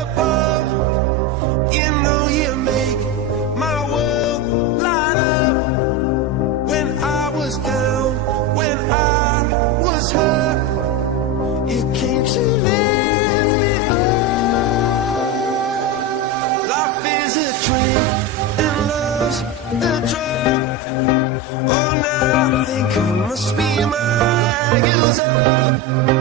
above. You know you make my world light up. When I was down, when I was hurt, you came to lift me up. Life is a drink and love's a drug. Oh, now I think I must be my use up.